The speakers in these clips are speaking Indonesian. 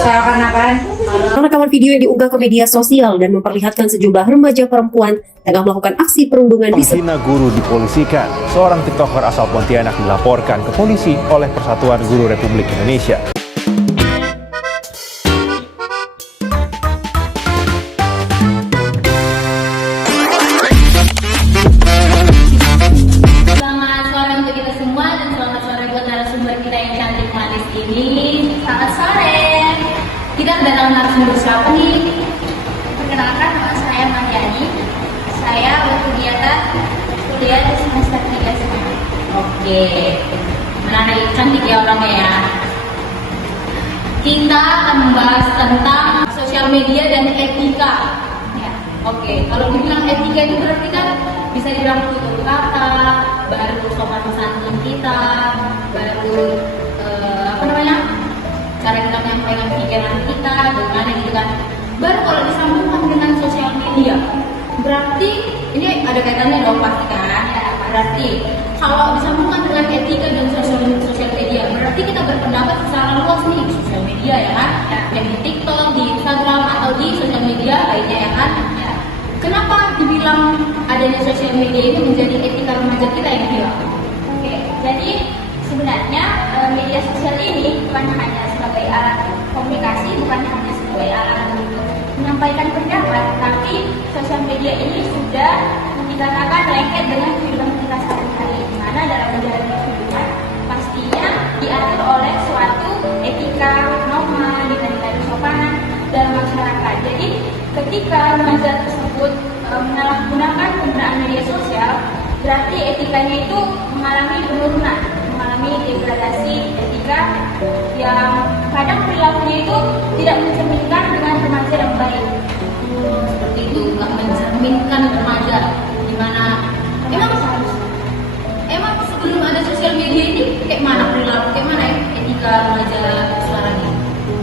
Rekaman video yang diunggah ke media sosial dan memperlihatkan sejumlah remaja perempuan tengah melakukan aksi perundungan di Penghina guru dipolisikan. Seorang TikToker asal Pontianak dilaporkan ke polisi oleh Persatuan Guru Republik Indonesia. Selamat sore untuk kita semua dan selamat sore buat narasumber kita yang cantik manis ini. Selamat sore. Kita kedatangan narasumber siapa nih? Perkenalkan, nama saya Mariani. Saya berkegiatan kuliah di semester 3 sekarang. Oke, menarik, cantik ya orangnya ya. Kita akan membahas tentang sosial media dan etika. Ya. Oke, kalau dibilang etika itu berarti kan bisa dibilang tutur kata, baru sopan santun kita, baru apa namanya, cara kita menyampaikan pikiran kita, bagaimana gitu kan. Baru kalau disambungkan dengan sosial media, berarti ini ada kaitannya dong pasti kan. Ya, berarti kalau disambungkan dengan etika dan sosial media, berarti kita berpendapat secara luas nih di sosial media ya kan, yang di TikTok, di Instagram atau di sosial media lainnya ya kan. Kenapa dibilang adanya sosial media ini menjadi etika remaja kita yang hilang? Oke, jadi sebenarnya media sosial ini bukan hanya sebagai alat komunikasi, bukan hanya sebagai alat untuk menyampaikan pendapat, tapi sosial media ini sudah dikatakan lengket dengan kehidupan kita sehari-hari, di mana dalam menjalani kehidupan pastinya diatur oleh suatu etika, norma, nilai-nilai kesopanan dalam masyarakat. Jadi ketika remaja tersebut menyalahgunakan penggunaan media sosial, berarti etikanya itu mengalami penurunan, mengalami degradasi etika yang kadang perilakunya itu tidak mencerminkan dengan remaja yang baik. Seperti itu, nggak mencerminkan remaja, dimana emang sebelum ada sosial media ini kayak mana perilaku, kayak mana etika remaja sekarang ini?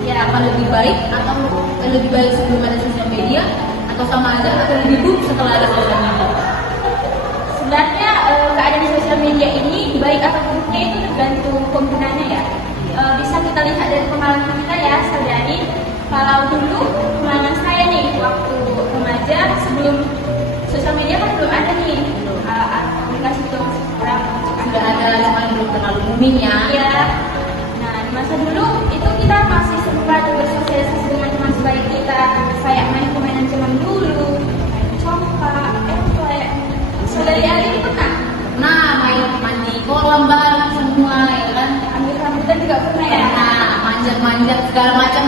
Ya, apa lebih baik atau lebih baik sebelum ada sosial media, atau sama aja atau lebih buruk setelah ada sosial media? Sebenarnya keadaan sosial media ini baik atau buruknya itu tergantung penggunanya ya. Bisa kita lihat dari pengalaman kita ya, saudari. Kalau dulu pengalaman saya nih waktu remaja sebelum sosial media kan belum ada nih, aplikasi itu masih kurang. Sudah ada, cuma belum terlalu booming ya. Iya. Nah, di masa dulu itu kita masih sempat bersosialisasi dengan teman sebaik kita, kayak main permainan zaman dulu, main congkak, saudari Ali itu pernah? Nah, main mandi kolam bareng semua ya kan. Ambil rambutan juga pernah ya? Nah, manjat-manjat segala macam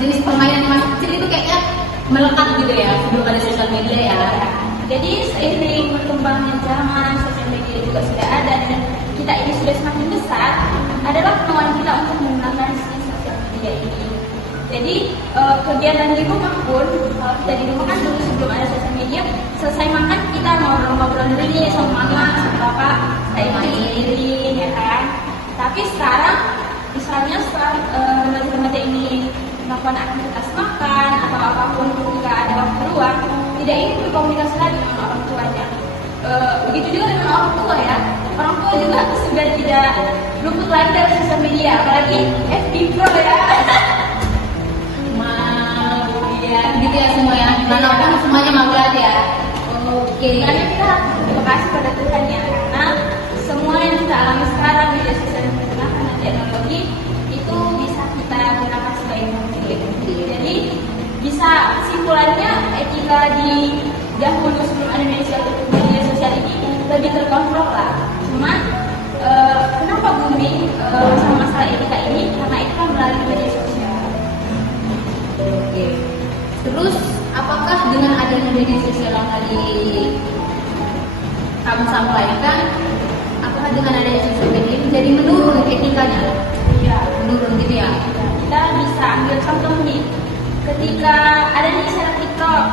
jenis permainan masih kecil itu kayaknya melekat gitu ya sebelum ada sosial media ya. Jadi seiring berkembangnya zaman, sosial media juga sudah ada dan kita ini sudah semakin besar, adalah kemauan kita untuk menggunakan si sosial media ini. Jadi kegiatan di rumah pun, kalau kita di rumah kan dulu sebelum ada sosial media, selesai makan kita ngobrol-ngobrol dulu nih sama mama, sama bapak, saya main ya kan. Tapi sekarang, misalnya setelah remaja-remaja ini melakukan aktivitas makan atau apapun ketika ada waktu luang, tidak ingin berkomunikasi lagi dengan orang tuanya. Begitu juga dengan orang tua ya. Orang tua juga sudah tidak luput lagi dari sosial media, apalagi FB Pro ya. Ya, gitu ya semua ya. Walaupun semuanya magelan ya. Oke. Karena kita harus berterima kasih pada Tuhan ya, karena semua yang kita alami sekarang media sosial yang menggunakan teknologi itu bisa kita gunakan sebaik mungkin. Jadi bisa kesimpulannya etika di dahulu sebelum ada media sosial ini lebih terkontrol lah. Cuma kenapa booming masalah etika ini? Karena itu kan melalui media sosial. Oke. Terus apakah dengan adanya media sosial yang tadi kamu sampaikan, apakah dengan adanya sosial media ini jadi menurun etikanya? Ya, Menurun gitu ya? kita bisa ambil contoh nih, ketika ada nih seleb TikTok,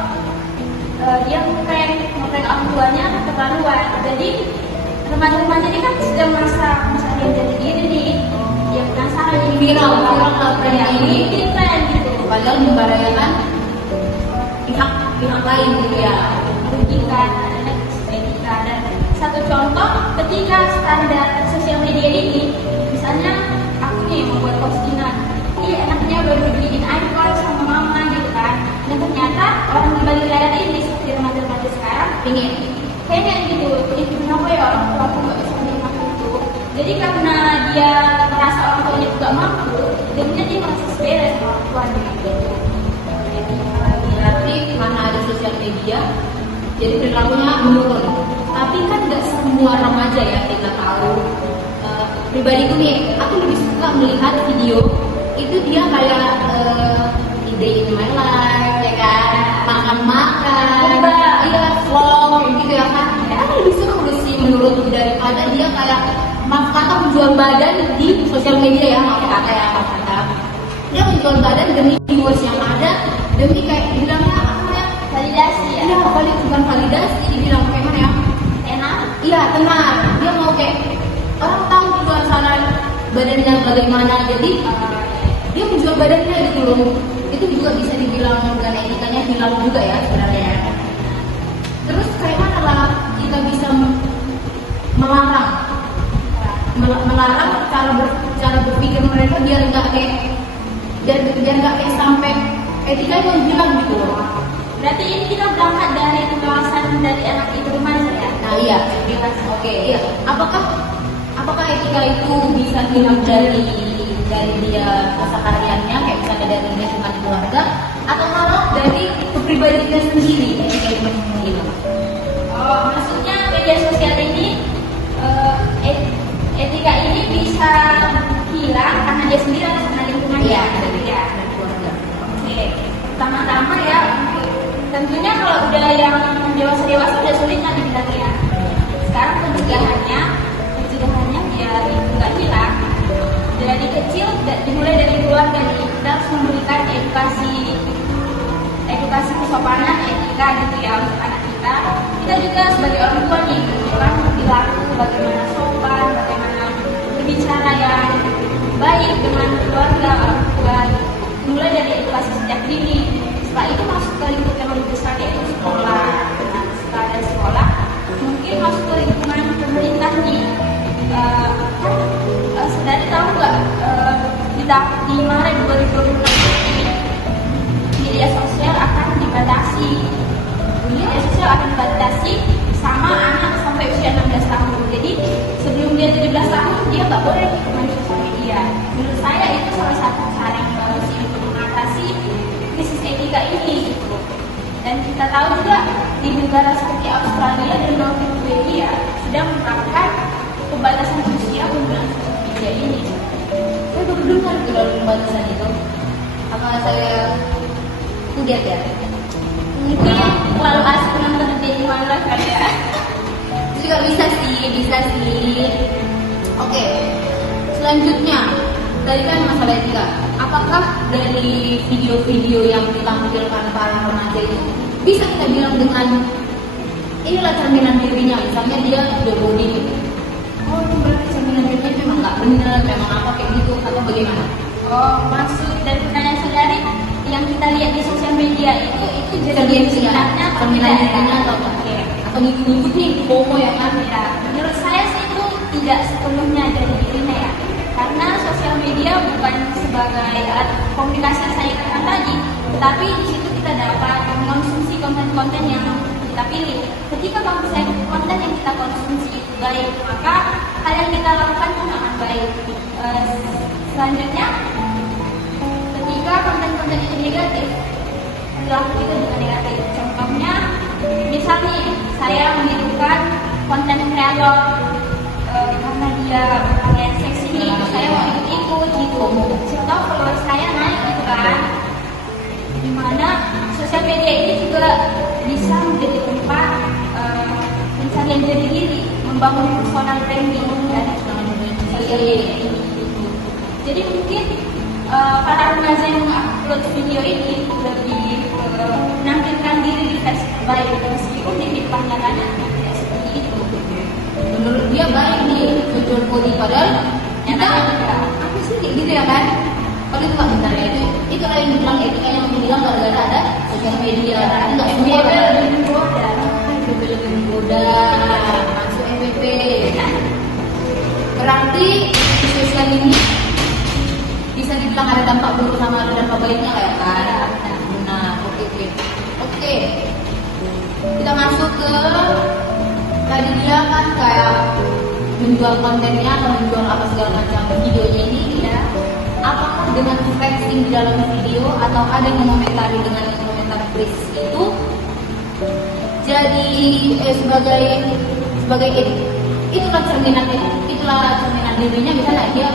dia ngeprank orang tuanya keterlaluan. Jadi remaja-remaja ini kan sudah masa dia jadi diri nih, dia penasaran jadi Viral ya, ini tren gitu. padahal membahayakan pihak lain gitu ya. Merugikan adanya etika. Dan satu contoh, ketika standar sosial media ini, misalnya aku nih membuat postingan, enaknya baru dibeliin iPhone Jadi karena dia merasa orang tuanya juga mampu, jadinya dia merasa sepele sama orang tuanya gitu. Berarti karena ada sosial media, jadi perilakunya menurun. Tapi kan nggak semua remaja ya kita tahu. Pribadiku nih, aku lebih suka melihat video itu dia kayak day in my life, ya kan, makan-makan, iya vlog gitu ya kan. Aku lebih seru sih menurutku daripada dia kayak maaf kata menjual badan di sosial media ya, maaf kata ya, maaf kata. Dia menjual badan demi viewers yang ada, demi kayak bilangnya apa ya, Validasi ya. iya balik bukan validasi, dibilang kayak mana ya, Enak. iya tenang, dia mau kayak orang tahu di luar sana badannya bagaimana, jadi dia menjual badannya gitu loh. Itu juga bisa dibilang dengan etikanya hilang juga ya sebenarnya. Terus kayak mana lah kita bisa melarang cara berpikir mereka biar nggak kayak sampai etikanya hilang gitu loh. Berarti ini kita berangkat dari pengawasan dari anak itu remaja ya. Nah iya, oke, iya. Apakah etika itu bisa hilang dari dia kesehariannya, kayak misalnya dari lingkungan keluarga, atau malah dari kepribadiannya sendiri, etika itu sendiri? Oh, maksudnya media sosial ini etika ini bisa hilang karena dia sendiri atau karena lingkungannya? Iya, dari dari keluarga. Oke, pertama-tama ya, tentunya kalau udah yang dewasa udah sulit kan dibilang ya. Sekarang pencegahannya biar itu nggak hilang. Dari kecil, dimulai dari keluarga nih, kita harus memberikan edukasi kesopanan, etika gitu ya untuk anak kita. Kita juga sebagai orang tua nih, menunjukkan perilaku bagaimana sopan, bagaimana berbicara yang baik dengan keluarga, orang tua. Mulai dari edukasi sejak dini. Setelah itu masuk ke lingkup yang lebih besar yaitu sekolah. Nah, setelah dari sekolah, mungkin masuk ke lingkungan pemerintah nih. Saudari tahu nggak di Maret 2026 ini media sosial akan dibatasi. Media sosial akan dibatasi sama anak sampai usia 16 tahun. Jadi sebelum dia 17 tahun dia nggak boleh main sosial media. Menurut saya itu salah satu cara yang bagus untuk mengatasi krisis etika ini. Gitu. Dan kita tahu juga di negara seperti Australia dan Norwegia sedang menerapkan pembatasan usia penggunaan sosial media ini. Saya baru dengar kalau pembatasan itu. Apa saya lihat ya? Mungkin terlalu asik nonton di mana kali ya. Juga bisa sih. Oke. Selanjutnya, tadi kan masalah etika. Apakah dari video-video yang ditampilkan para remaja itu bisa kita bilang dengan inilah cerminan dirinya, misalnya dia udah body gitu. Oh, itu berarti cerminan dirinya memang nggak benar, memang apa kayak gitu atau bagaimana? Oh, maksud dari pertanyaan saudari yang kita lihat di sosial media itu jadi sebenarnya cerminan dirinya atau apa? Atau ngikut nih FOMO ya kan? Ya, menurut saya sih itu tidak sepenuhnya dari dirinya ya. Karena sosial media bukan sebagai alat komunikasi yang saya katakan tadi, tetapi di situ kita dapat mengonsumsi konten-konten yang kita pilih. Ketika konten yang kita konsumsi itu baik, maka hal yang kita lakukan pun akan baik. Selanjutnya, ketika konten-konten itu negatif, perilaku kita juga negatif. Contohnya, misalnya saya menghidupkan konten kreator karena dia pakaian seksi nih, saya mau ikut-ikut gitu. Siapa tahu follower saya naik gitu kan. Dimana sosial media ini juga bisa menjadi tempat pencarian jati diri, membangun personal branding dan sosial media ini. Jadi mungkin para remaja yang mengupload video ini lebih menampilkan diri di versi terbaik meskipun di depan nyatanya tidak seperti itu. Menurut dia baik nih menjual body, padahal nyatanya apa sih kayak gitu ya kan? Kalau itu nggak benar ya, itu lah yang dibilang etika yang bilang gara-gara ada sosial media. Nggak semua lebih menggoda masuk MPP. Berarti di sosial ini bisa dibilang ada dampak buruk sama ada dampak baiknya kayak kan? Nah, oke. Kita masuk ke tadi dia kan kayak menjual kontennya atau menjual apa segala macam videonya ini ya, apakah dengan flexing di dalam video atau ada yang mengomentari dengan komentar please itu jadi sebagai itulah cerminan dirinya, misalnya dia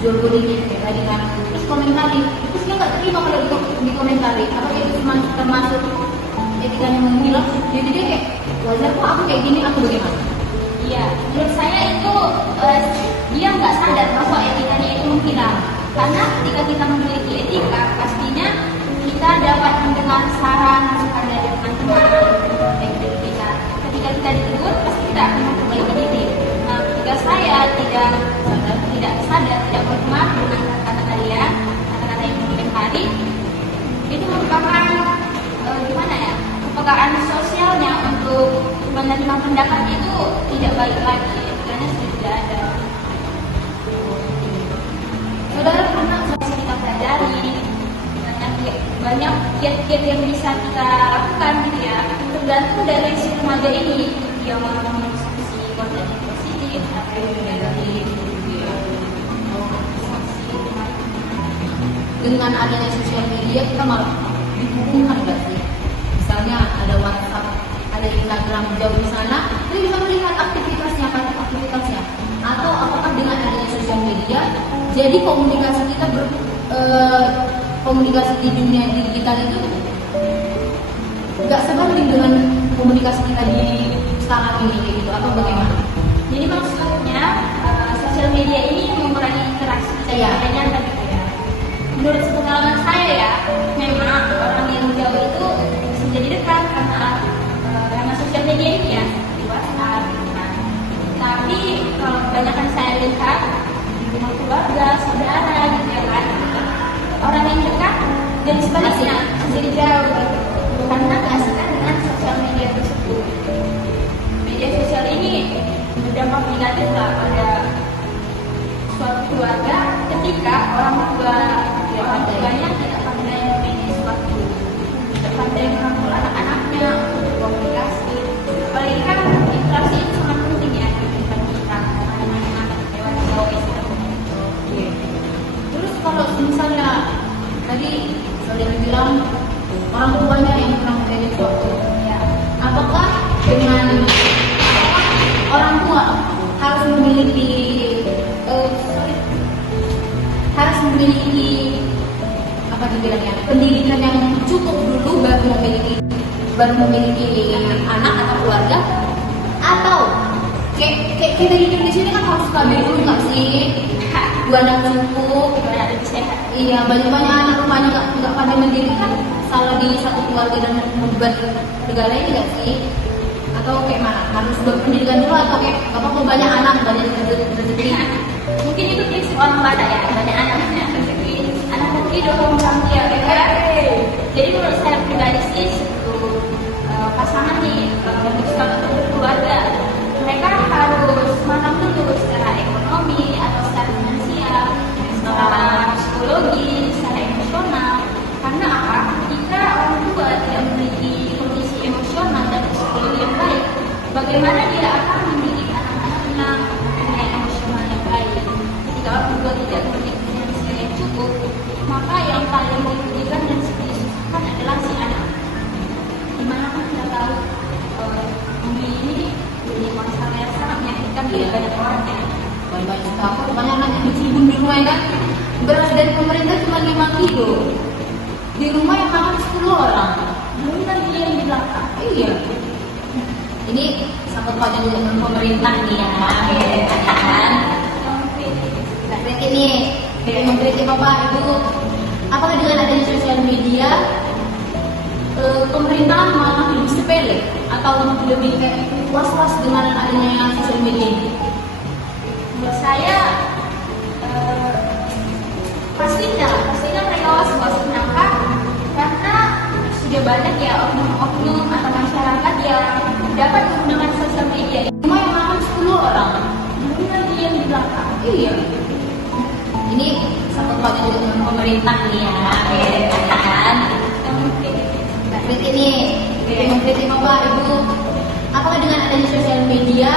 jual bodinya kayak tadi kan, terus komentari, terus dia nggak terima kalau dikomentari, apakah itu termasuk etikanya menghilang? Jadi dia kayak wajar kok aku kayak gini, aku bagaimana? Iya, menurut saya itu dia nggak sadar bahwa etikanya itu menghilang. Karena ketika kita memiliki etika, pastinya kita dapat mendengar saran masukan dari teman-teman yang kita. Ketika kita ditegur, pasti kita akan memperbaiki diri. Nah, ketika saya tidak sadar, tidak berkemak dengan kata-kata kalian, kata-kata yang mengomentari, itu merupakan gimana ya? Kepekaan sosialnya untuk menerima pendapat itu tidak baik lagi, etikanya sudah tidak ada. Saudara, karena masih kita pelajari banyak kiat-kiat yang bisa kita lakukan gitu ya, tergantung dari si remaja ini dia mau mengkonsumsi konten yang positif atau yang negatif gitu ya. Dengan adanya sosial media kita malah dihubungkan nggak sih? Misalnya ada WhatsApp, ada Instagram jauh di sana, kita bisa melihat aktivitasnya, atau apakah dengan adanya sosial media, jadi komunikasi kita komunikasi di dunia digital itu nggak sebanding dengan komunikasi kita di sekarang ini kayak gitu, atau bagaimana? Jadi maksudnya sosial media ini mengurangi interaksi kita nyata gitu ya. Menurut pengalaman saya ya, memang orang yang jauh itu bisa jadi dekat karena sosial media ini ya, di WhatsApp gitu kan. Tapi kalau kebanyakan saya lihat di rumah keluarga, saudara gitu ya kan, orang yang dekat jadi sebaliknya jadi jauh gitu. Karena keasikan dengan sosial media tersebut. Media sosial ini berdampak negatif lah pada suatu keluarga ketika orang tuanya tidak pandai memilih sesuatu, tidak pandai merangkul anak-anaknya untuk komunikasi. Apalagi kan interaksi itu sangat penting ya di kehidupan kita, anak-anak dewasa. Terus kalau misalnya tadi saudara bilang orang tuanya yang kurang menjadi suatu, ya, apakah orang tua harus memiliki apa dibilangnya pendidikan yang cukup dulu baru memiliki anak atau keluarga, atau kayak kita hidup di sini kan harus stabil dulu nggak sih? Dua anak cukup, iya, banyak anak rumahnya nggak pandai mendidik kan salah di satu keluarga dan membuat negara ini nggak sih? Atau kayak mana? Harus berpendidikan dulu atau kayak apa banyak anak banyak rezeki? Mungkin itu prinsip orang Batak ya, banyak anaknya rezeki, anak rezeki dong orang dia kan. Jadi menurut saya pribadi sih untuk pasangan nih memutuskan untuk berkeluarga, mereka harus matang dulu secara ekonomi atau secara finansial, secara psikologi, secara emosional. Karena apa? Jika orang tua tidak memiliki kondisi emosional dan psikologi yang baik, bagaimana dia akan mendidik anak-anaknya dengan emosional yang baik? Jika orang tua tidak memiliki finansial yang cukup, maka yang paling dirugikan dan disusahkan adalah si anak. Dimanapun kita tahu ini masalah yang sangat menyakitkan bagi banyak orang ya. Banyak takut, banyak anak yang dicibun di rumah kan. Beras dari pemerintah cuma 5 kilo. Di rumah yang makan 10 orang. Belum lagi yang di belakang. Iya. Ini sangkut pautnya dengan pemerintah nih ya, kan? Berarti nih, dari mengkritik Bapak Ibu, apakah dengan adanya sosial media pemerintah malah lebih sepele atau lebih kayak was-was dengan adanya sosial media ini? Menurut saya pastinya mereka was-was. Kenapa? Karena sudah banyak ya oknum atau masyarakat yang dapat menggunakan sosial media. Rumah yang makan 10 orang. Belum lagi yang di belakang. Iya. Ini sangkut pautnya juga dengan pemerintah nih ya, kan? Berarti nih, dari mengkritik Bapak Ibu, apakah dengan adanya sosial media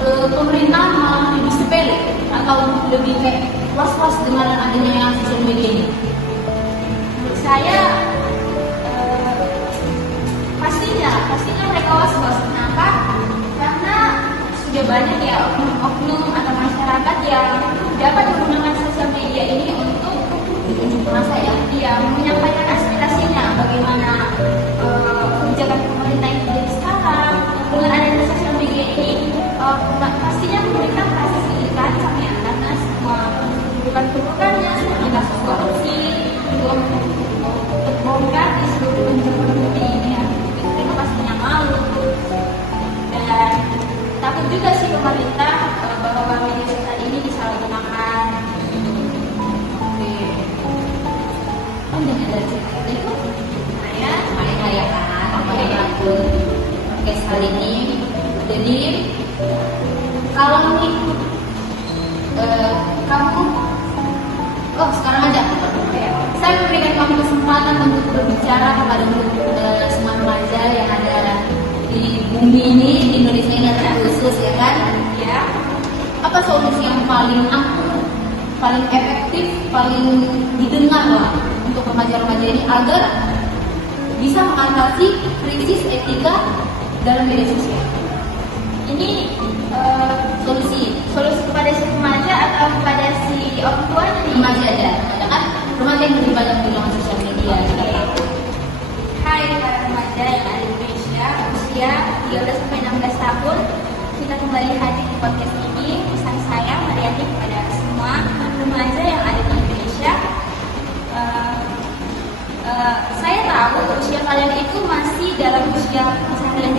pemerintah malah lebih sepele atau lebih kayak was-was dengan adanya sosial media ini? Menurut saya pastinya mereka was-was. Kenapa? Karena sudah banyak ya oknum atau masyarakat yang dapat menggunakan sosial media ini untuk Unjuk rasa ya? menyampaikan aspirasinya bagaimana kebijakan pemerintah yang terjadi sekarang. Dengan adanya sosial media ini pastinya pemerintah merasa sedikit ya, karena semua bukan-bukannya seperti kasus korupsi terbongkar di seluruh penjuru seperti ini ya. Mereka pastinya malu dan takut juga sih pemerintah bahwa media sosial ini disalahgunakan. Udah ada cerita itu? Saya ya kan, aku podcast kali ini. Jadi kalau nih kamu, sekarang aja saya memberikan kamu kesempatan untuk berbicara kepada semua remaja yang ada di bumi ini, di Indonesia ini khusus ya kan? Ya, Apa solusi yang paling ampuh, paling efektif, paling didengar lah untuk remaja-remaja ini agar bisa mengatasi krisis etika dalam media sosial? ini Solusi kepada si remaja atau kepada si orang tuanya nih? remaja aja, kan remaja yang lebih banyak menggunakan sosial media. Hai para remaja yang ada di Indonesia usia 13-16 tahun, kita kembali hadir di podcast ini. Pesan saya Mariani kepada semua remaja yang ada di Indonesia. Saya tahu usia kalian itu masih dalam usia pencarian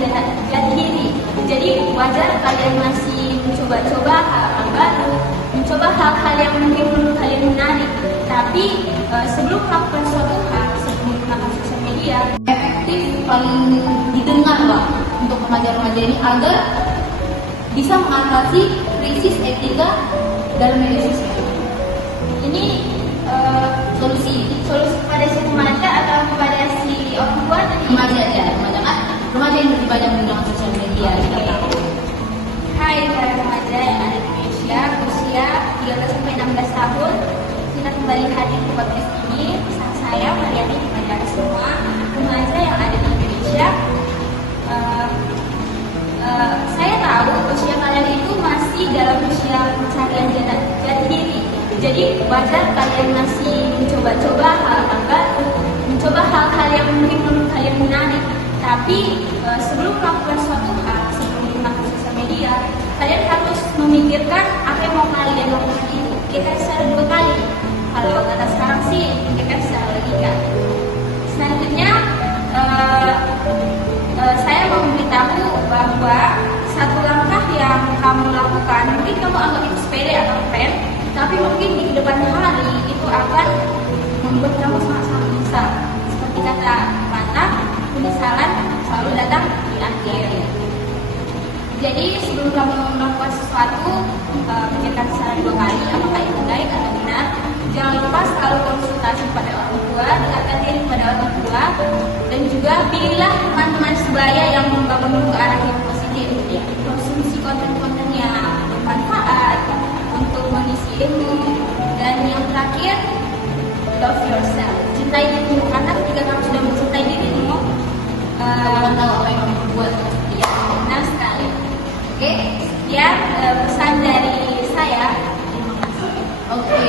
jati diri. Jadi wajar kalian masih mencoba-coba hal-hal baru, mencoba hal-hal yang mungkin menurut kalian menarik. Tapi sebelum melakukan suatu hal, sebelum menggunakan sosial media, Efektif, paling didengar lah untuk remaja-remaja ini agar bisa mengatasi krisis etika dalam media sosial. ini Solusi kepada si remaja atau kepada si orang tua nih? remaja aja, kan remaja yang lebih banyak menggunakan sosial media. Hai para remaja yang ada di Indonesia usia 13-16 tahun, kita kembali hadir di podcast ini. Pesan saya Mariani kepada semua remaja yang ada di Indonesia. Saya tahu usia kalian itu masih dalam usia pencarian jati diri. Jadi wajar kalian masih mencoba-coba hal-hal baru, mencoba hal-hal yang mungkin menurut kalian menarik. Tapi sebelum melakukan suatu hal, sebelum menggunakan sosial media, kalian harus memikirkan apa yang mau kalian lakukan itu. Pikirkan secara 2 kali. Kalau kata sekarang sih, pikirkan secara logika. Selanjutnya, saya mau memberitahu bahwa satu langkah yang kamu lakukan, mungkin kamu anggap itu sepele atau keren, tapi mungkin di kedepan hari itu akan membuat kamu sangat-sangat menyesal. Seperti kata pepatah, penyesalan selalu datang di akhir. Jadi sebelum kamu melakukan sesuatu, pikirkan secara 2 kali apakah itu baik atau benar. Jangan lupa selalu konsultasi kepada orang tua, dekatkan diri kepada orang tua, dan juga pilihlah teman-teman sebaya yang membangun ke arah yang positif. Konsumsi konten-konten yang bermanfaat untuk mengisi ilmu. Dan yang terakhir, love yourself. Cintai dirimu, karena ketika kamu sudah mencintai dirimu, Kamu tahu apa yang kamu perbuat. ya benar sekali. Oke, sekian pesan dari saya. Oke,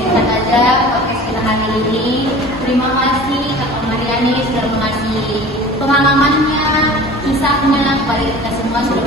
singkat aja podcast kita hari ini. Terima kasih Kak Mariani sudah mengasih pengalamannya, kisahnya kepada kita semua sudah